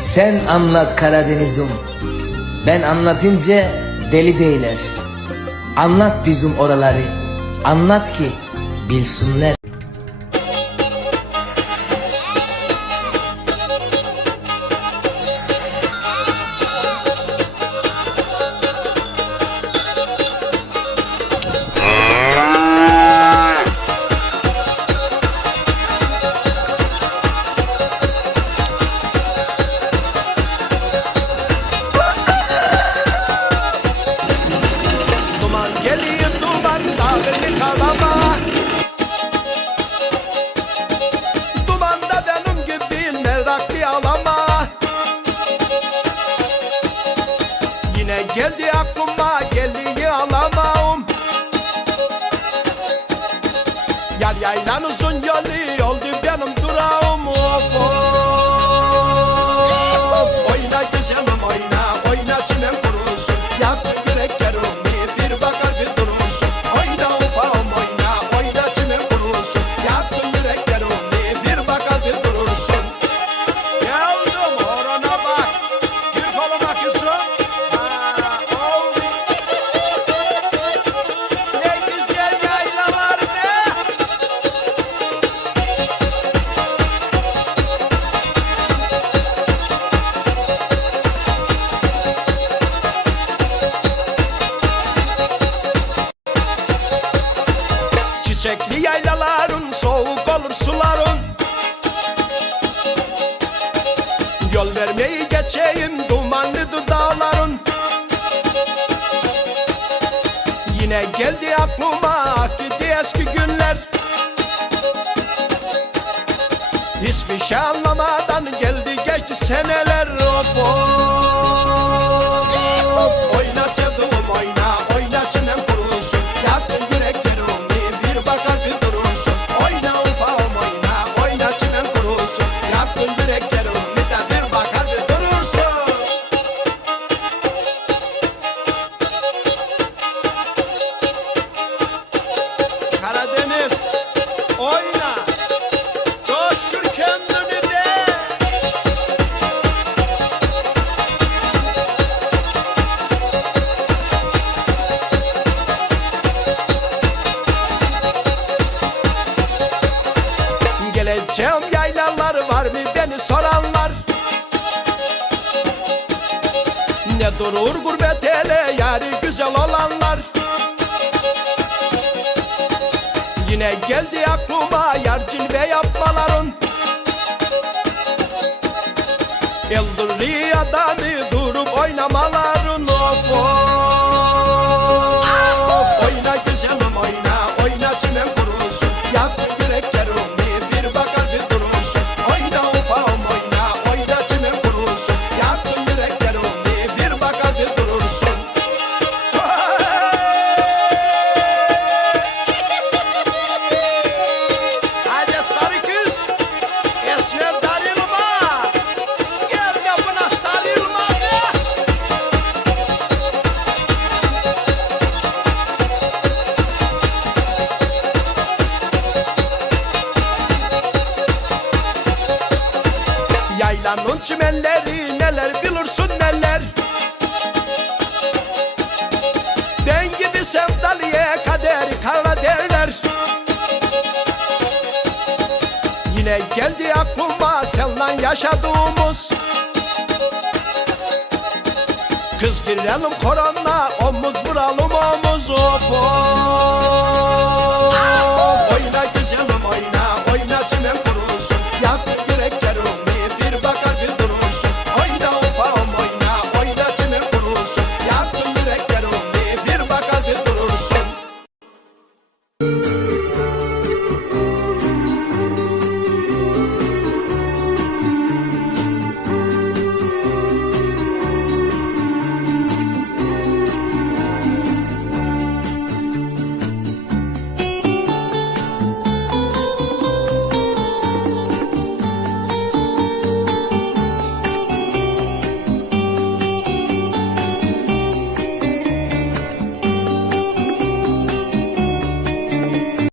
Sen anlat Karadeniz'im. Ben anlatınca deli değiller. Anlat bizim oraları. Anlat ki bilsinler. Geldi aklıma geliyor alamam Yar yaylan uzun yolu oldu benim durağım. Of of. Oyna güzelim oyna oyna olur suların. Yol vermeyi geçeyim dumanlı dağların Yine geldi aklıma akıdı eski günler. Hiçbir şey anlamadan geldi geçti seneler Durur gurbet ele yarı güzel olanlar. Yine geldi aklıma yar cilve yapmaların. Eldurli adamı durup oynamaların çimenleri neler bilirsin neler. Ben gibi sevdalıya kaderi kara derler. Yine geldi aklıma seninle yaşadığımız. Kız girelim korona omuz vuralım omuz. Of of